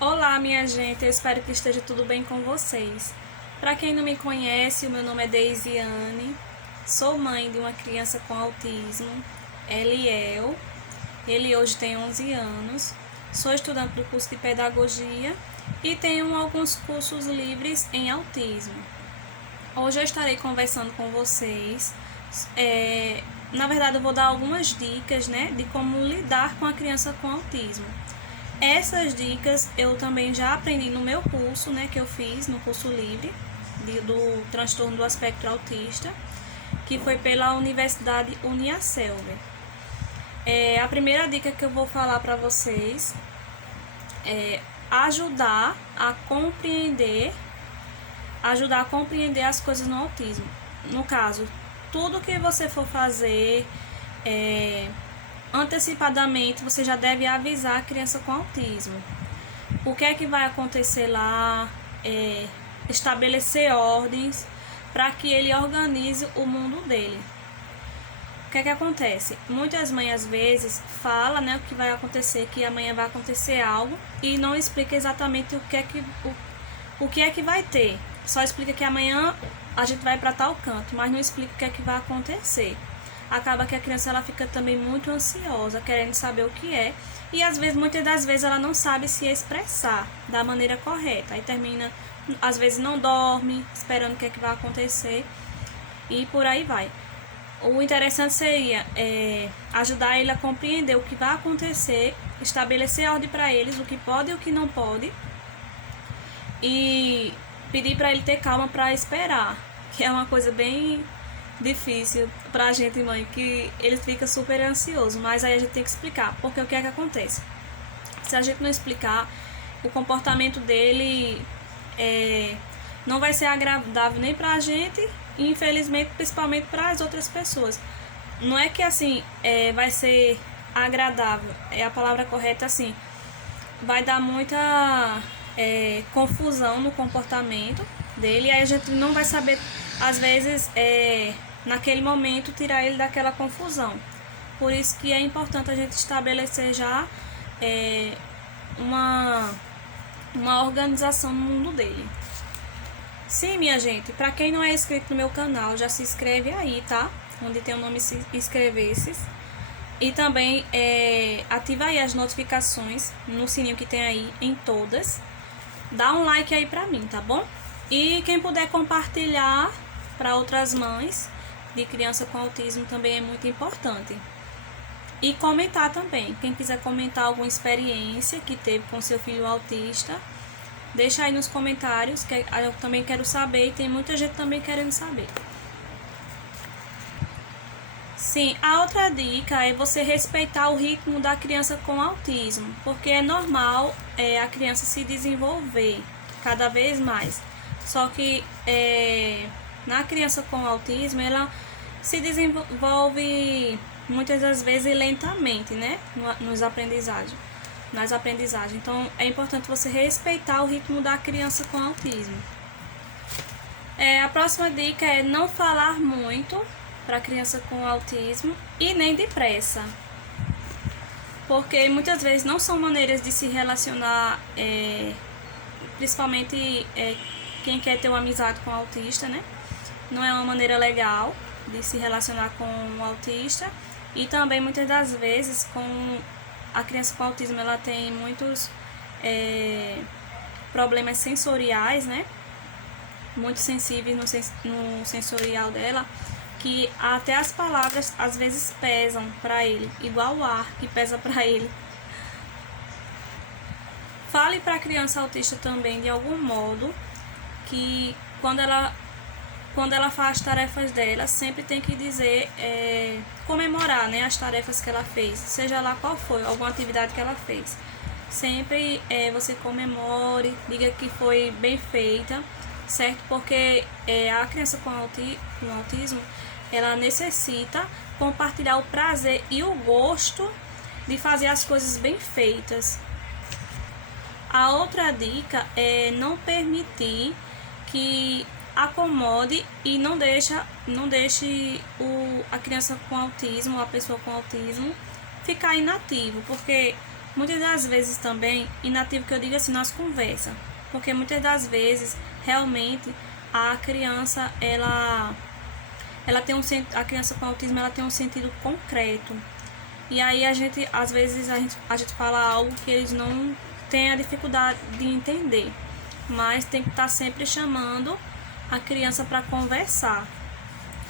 Olá, minha gente, eu espero que esteja tudo bem com vocês. Para quem não me conhece, o meu nome é Deisiane, sou mãe de uma criança com autismo, Eliel. Ele hoje tem 11 anos, sou estudante do curso de pedagogia e tenho alguns cursos livres em autismo. Hoje eu estarei conversando com vocês. Na verdade, eu vou dar algumas dicas, de como lidar com a criança com autismo. Essas dicas eu também já aprendi no meu curso, que eu fiz no curso livre do transtorno do espectro autista, que foi pela Universidade Uniaselv. A primeira dica que eu vou falar para vocês é ajudar a compreender as coisas no autismo. No caso, tudo que você for fazer, antecipadamente você já deve avisar a criança com autismo. O que é que vai acontecer lá, estabelecer ordens para que ele organize o mundo dele. O que é que acontece? Muitas mães às vezes falam, o que vai acontecer, que amanhã vai acontecer algo e não explica exatamente o que é que vai ter. Só explica que amanhã a gente vai para tal canto, mas não explica o que é que vai acontecer. Acaba que a criança ela fica também muito ansiosa, querendo saber o que é, e muitas das vezes ela não sabe se expressar da maneira correta. Aí termina, às vezes não dorme, esperando o que é que vai acontecer, e por aí vai. O interessante seria ajudar ele a compreender o que vai acontecer, estabelecer ordem para eles, o que pode e o que não pode, e pedir para ele ter calma para esperar, que é uma coisa bem difícil pra gente, mãe, que ele fica super ansioso, mas aí a gente tem que explicar, porque o que é que acontece? Se a gente não explicar, o comportamento dele não vai ser agradável nem pra gente e infelizmente principalmente para as outras pessoas. Não é que assim vai ser agradável, a palavra correta assim, vai dar muita confusão no comportamento dele, e aí a gente não vai saber, às vezes, naquele momento, tirar ele daquela confusão. Por isso que é importante a gente estabelecer já uma organização no mundo dele. Sim, minha gente, para quem não é inscrito no meu canal, já se inscreve aí, tá? Onde tem o nome se inscrever-se. E também ativa aí as notificações no sininho que tem aí em todas. Dá um like aí pra mim, tá bom? E quem puder compartilhar para outras mães de criança com autismo também é muito importante. E comentar também. Quem quiser comentar alguma experiência que teve com seu filho autista, deixa aí nos comentários, que eu também quero saber e tem muita gente também querendo saber. Sim, a outra dica é você respeitar o ritmo da criança com autismo, porque é normal a criança se desenvolver cada vez mais. Só que na criança com autismo, ela se desenvolve muitas das vezes lentamente, nas aprendizagens. Então, é importante você respeitar o ritmo da criança com autismo. A próxima dica é não falar muito para a criança com autismo e nem depressa. Porque muitas vezes não são maneiras de se relacionar, principalmente quem quer ter uma amizade com o autista, não é uma maneira legal de se relacionar com o autista. E também muitas das vezes com a criança com autismo, ela tem muitos problemas sensoriais, muito sensíveis no sensorial dela, que até as palavras às vezes pesam para ele, igual o ar que pesa para ele. Fale para a criança autista também de algum modo que quando ela faz as tarefas dela, sempre tem que dizer, comemorar, as tarefas que ela fez, seja lá qual foi, alguma atividade que ela fez. Sempre você comemore, diga que foi bem feita, certo? Porque a criança com autismo, ela necessita compartilhar o prazer e o gosto de fazer as coisas bem feitas. A outra dica é não permitir que acomode e não deixe a criança com autismo, a pessoa com autismo, ficar inativo, porque Muitas das vezes também, inativo que eu digo assim, nós conversa, porque muitas das vezes, realmente, a criança, ela tem a criança com autismo, ela tem um sentido concreto. E aí às vezes a gente fala algo que eles não têm a dificuldade de entender, mas tem que estar sempre chamando a criança para conversar.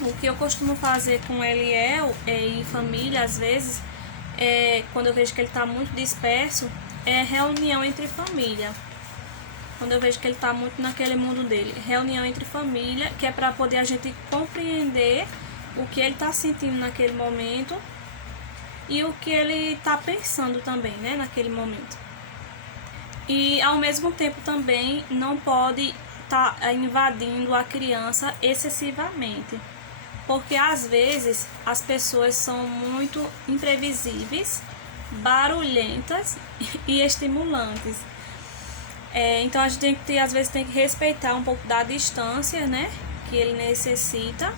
O que eu costumo fazer com Eliel em família, às vezes, quando eu vejo que ele está muito disperso, é reunião entre família. Quando eu vejo que ele está muito naquele mundo dele, reunião entre família, que é para poder a gente compreender o que ele está sentindo naquele momento e o que ele está pensando também, né, naquele momento. E ao mesmo tempo também não pode estar invadindo a criança excessivamente, porque às vezes as pessoas são muito imprevisíveis, barulhentas e estimulantes. Então a gente às vezes tem que respeitar um pouco da distância, né, que ele necessita,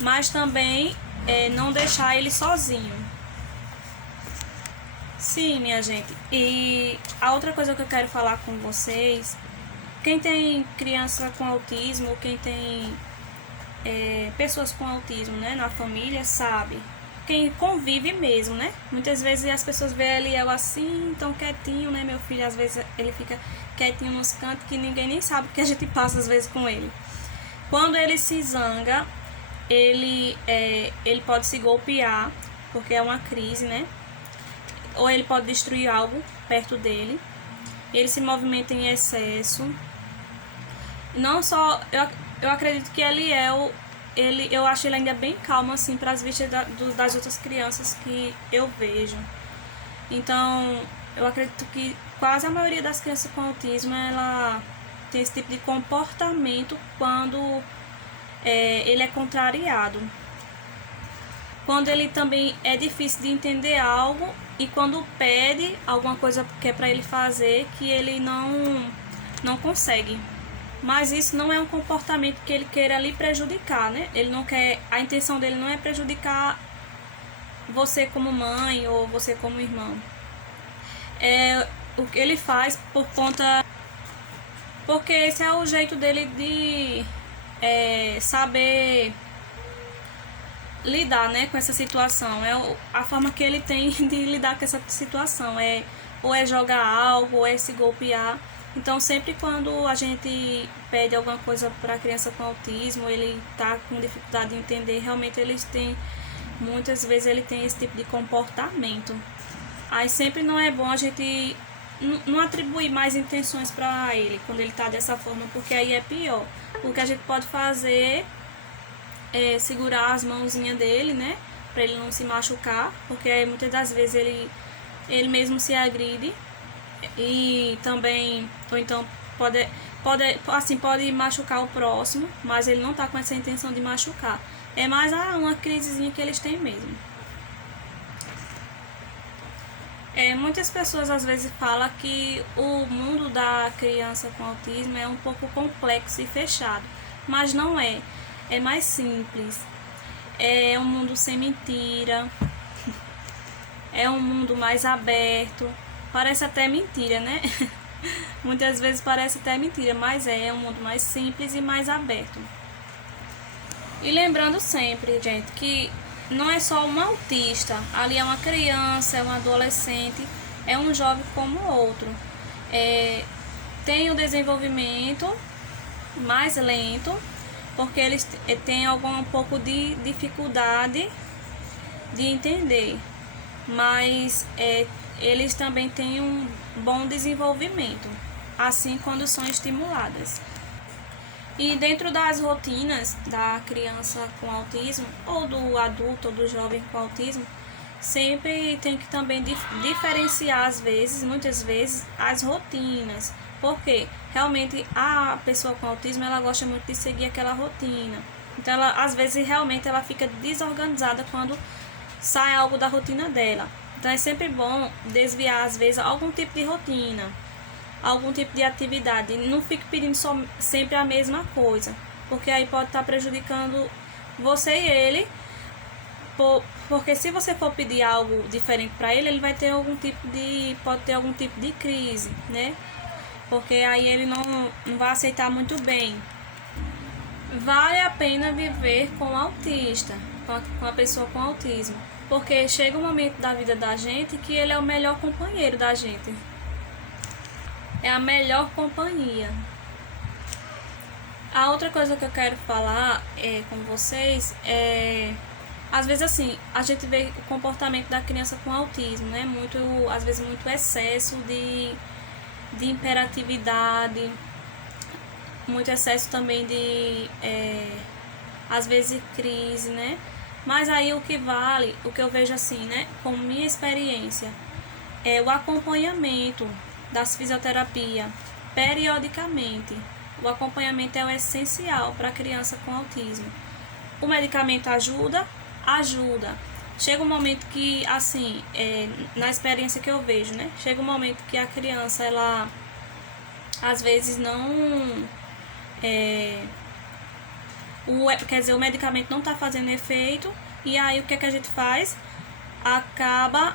mas também não deixar ele sozinho. Sim, minha gente. E a outra coisa que eu quero falar com vocês, quem tem criança com autismo, quem tem pessoas com autismo, né, na família, sabe. Quem convive mesmo, né? Muitas vezes as pessoas veem Eliel assim, tão quietinho, né? Meu filho, às vezes, ele fica quietinho nos cantos que ninguém nem sabe o que a gente passa, às vezes, com ele. Quando ele se zanga, ele pode se golpear, porque é uma crise, né? Ou ele pode destruir algo perto dele. Ele se movimenta em excesso. Não só... Eu acredito que Eliel... eu acho ele ainda bem calmo, assim, para as vistas das outras crianças que eu vejo. Então, eu acredito que quase a maioria das crianças com autismo, ela tem esse tipo de comportamento quando ele é contrariado. Quando ele também é difícil de entender algo e quando pede alguma coisa que é para ele fazer, que ele não consegue. Mas isso não é um comportamento que ele queira lhe prejudicar, né? Ele não quer, a intenção dele não é prejudicar você como mãe ou você como irmão. O que ele faz por conta... Porque esse é o jeito dele de saber lidar, né, com essa situação. É a forma que ele tem de lidar com essa situação. Ou é jogar algo, ou é se golpear. Então, sempre quando a gente pede alguma coisa para a criança com autismo, ele está com dificuldade de entender, realmente muitas vezes ele tem esse tipo de comportamento. Aí sempre não é bom a gente não atribuir mais intenções para ele, quando ele está dessa forma, porque aí é pior. O que a gente pode fazer é segurar as mãozinhas dele, né, para ele não se machucar, porque muitas das vezes ele mesmo se agride. E também, ou então pode machucar o próximo, mas ele não tá com essa intenção de machucar. É mais uma crisezinha que eles têm mesmo. Muitas pessoas às vezes falam que o mundo da criança com autismo é um pouco complexo e fechado, mas não é. É mais simples. É um mundo sem mentira. É um mundo mais aberto. Parece até mentira, né? Muitas vezes parece até mentira, mas é um mundo mais simples e mais aberto. E lembrando sempre, gente, que não é só um autista. Ali é uma criança, é um adolescente, é um jovem como outro. Tem o desenvolvimento mais lento, porque eles têm um pouco de dificuldade de entender. Mas eles também têm um bom desenvolvimento, assim quando são estimuladas. E dentro das rotinas da criança com autismo, ou do adulto ou do jovem com autismo, sempre tem que também diferenciar muitas vezes, as rotinas. Porque realmente a pessoa com autismo, ela gosta muito de seguir aquela rotina. Então, às vezes, realmente ela fica desorganizada quando sai algo da rotina dela. Então é sempre bom desviar às vezes algum tipo de rotina, algum tipo de atividade. Não fique pedindo sempre a mesma coisa, porque aí pode estar prejudicando você e ele Porque se você for pedir algo diferente para ele, ele vai ter pode ter algum tipo de crise, né? Porque aí ele não vai aceitar muito bem. Vale a pena viver com o autista, com a pessoa com autismo, porque chega um momento da vida da gente que ele é o melhor companheiro da gente. É a melhor companhia. A outra coisa que eu quero falar com vocês é, às vezes assim, a gente vê o comportamento da criança com autismo, né? Às vezes muito excesso de imperatividade, muito excesso também de, às vezes, crise, né? Mas aí o que vale, o que eu vejo assim, né? Como minha experiência, é o acompanhamento das fisioterapia periodicamente. O acompanhamento é o essencial para a criança com autismo. O medicamento ajuda? Ajuda. Chega um momento que, assim, na experiência que eu vejo, né? Chega um momento que a criança, ela, às vezes, não... quer dizer, o medicamento não está fazendo efeito, e aí o que é que a gente faz? Acaba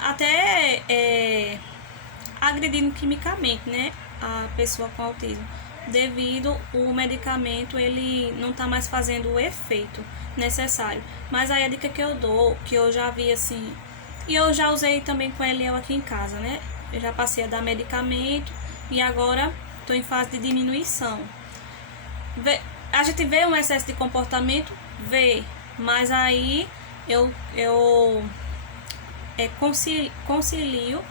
até agredindo quimicamente, né, a pessoa com autismo, devido o medicamento ele não está mais fazendo o efeito necessário. Mas aí a dica que eu dou, que eu já vi assim, e eu já usei também com Eliel aqui em casa, né, eu já passei a dar medicamento e agora estou em fase de diminuição. A gente vê um excesso de comportamento? Vê, mas aí eu concilio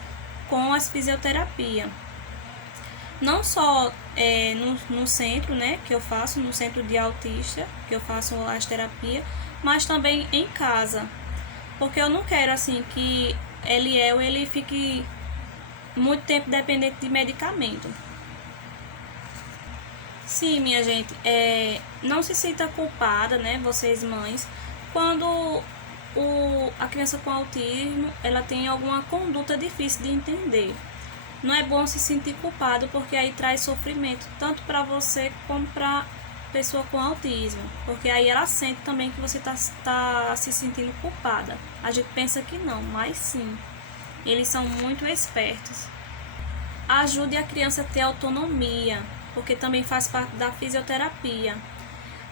com as fisioterapia. Não só no centro, né, que eu faço, no centro de autista, que eu faço as terapias, mas também em casa. Porque eu não quero, assim, que ele fique muito tempo dependente de medicamento. Sim, minha gente, não se sinta culpada, né, vocês mães, quando a criança com autismo, ela tem alguma conduta difícil de entender. Não é bom se sentir culpado, porque aí traz sofrimento, tanto para você como para a pessoa com autismo, porque aí ela sente também que você tá se sentindo culpada. A gente pensa que não, mas sim, eles são muito espertos. Ajude a criança a ter autonomia, porque também faz parte da fisioterapia,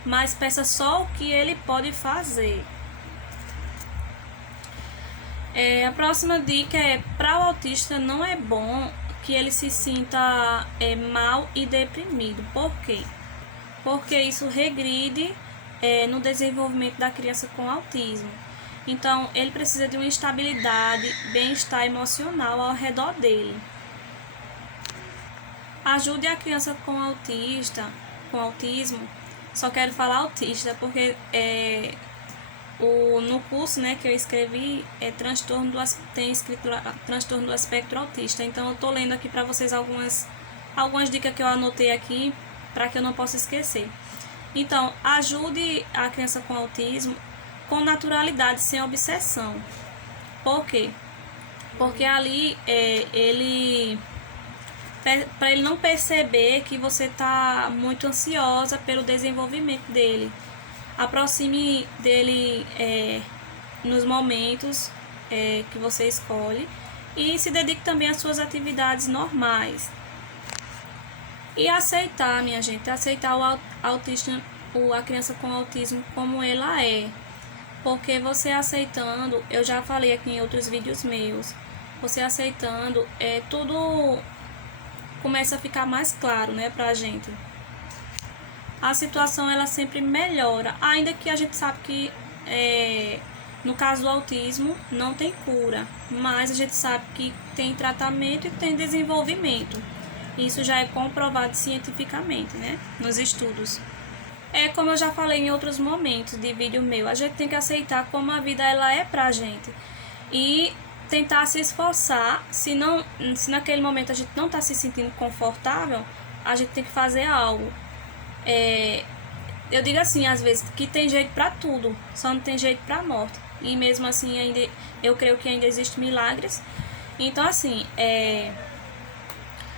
mas peça só o que ele pode fazer. A próxima dica é: para o autista não é bom que ele se sinta mal e deprimido. Por quê? Porque isso regride no desenvolvimento da criança com autismo. Então, ele precisa de uma estabilidade, bem-estar emocional ao redor dele. Ajude a criança com autismo. Só quero falar autista porque no curso, né, que eu escrevi tem escrito lá, transtorno do espectro autista. Então eu tô lendo aqui para vocês algumas dicas que eu anotei aqui para que eu não possa esquecer. Então, ajude a criança com autismo com naturalidade, sem obsessão. Por quê? Porque ali para ele não perceber que você está muito ansiosa pelo desenvolvimento dele. Aproxime dele nos momentos que você escolhe e se dedique também às suas atividades normais. E aceitar, minha gente, aceitar a criança com autismo como ela é. Porque você aceitando, eu já falei aqui em outros vídeos meus, você aceitando, tudo começa a ficar mais claro, né, pra gente. A situação, ela sempre melhora, ainda que a gente sabe que no caso do autismo não tem cura, mas a gente sabe que tem tratamento e tem desenvolvimento. Isso já é comprovado cientificamente, né, nos estudos. Como eu já falei em outros momentos de vídeo meu, a gente tem que aceitar como a vida ela é pra gente e tentar se esforçar. Se naquele momento a gente não está se sentindo confortável, a gente tem que fazer algo. Eu digo assim, às vezes, que tem jeito para tudo, só não tem jeito para morte. E mesmo assim, eu creio que ainda existem milagres. Então, assim,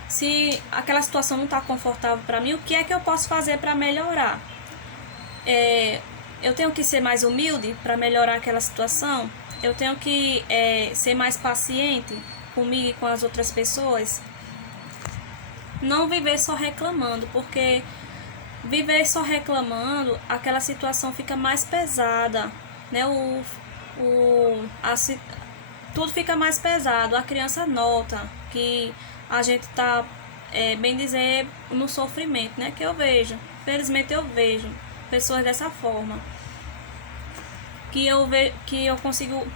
se aquela situação não está confortável para mim, o que é que eu posso fazer para melhorar? eu tenho que ser mais humilde para melhorar aquela situação? Eu tenho que ser mais paciente comigo e com as outras pessoas? Não viver só reclamando, porque viver só reclamando, aquela situação fica mais pesada, né? Tudo fica mais pesado. A criança nota que a gente tá, bem dizer, no sofrimento, né? Que eu vejo, felizmente eu vejo pessoas dessa forma, que eu consigo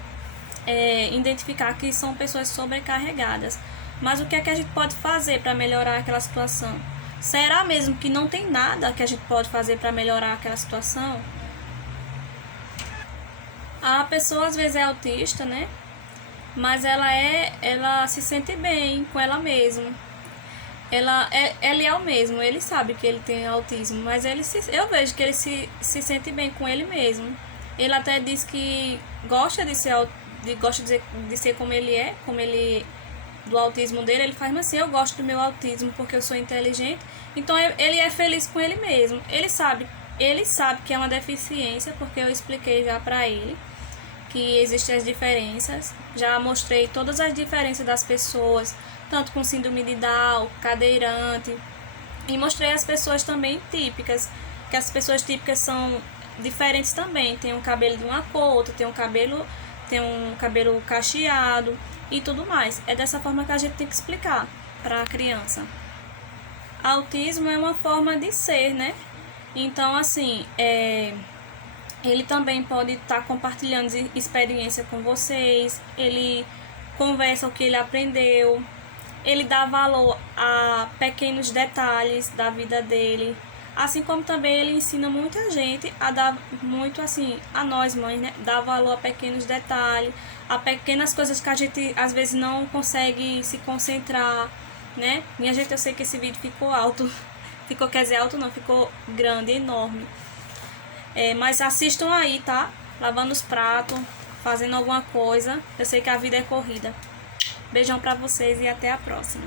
identificar que são pessoas sobrecarregadas. Mas o que é que a gente pode fazer para melhorar aquela situação? Será mesmo que não tem nada que a gente pode fazer para melhorar aquela situação? A pessoa às vezes é autista, né? Mas ela se sente bem com ela mesma. Ele é o mesmo, ele sabe que ele tem autismo, mas eu vejo que ele se sente bem com ele mesmo. Ele até diz que gosta de ser como ele é, do autismo dele. Ele faz, mas assim, eu gosto do meu autismo porque eu sou inteligente. Então ele é feliz com ele mesmo. Ele sabe que é uma deficiência, porque eu expliquei já pra ele que existem as diferenças. Já mostrei todas as diferenças das pessoas, tanto com síndrome de Down, cadeirante, e mostrei as pessoas também típicas, que as pessoas típicas são diferentes também. Tem um cabelo de uma cor, outro tem um cabelo cacheado e tudo mais. É dessa forma que a gente tem que explicar para a criança. Autismo é uma forma de ser, né? Então, assim, ele também pode estar compartilhando experiência com vocês, ele conversa o que ele aprendeu, ele dá valor a pequenos detalhes da vida dele, assim como também ele ensina muita gente a dar muito, assim, a nós mães, né? Dar valor a pequenos detalhes, a pequenas coisas que a gente às vezes não consegue se concentrar, né? Minha gente, eu sei que esse vídeo ficou alto, ficou grande, enorme. Mas assistam aí, tá? Lavando os pratos, fazendo alguma coisa. Eu sei que a vida é corrida. Beijão pra vocês e até a próxima.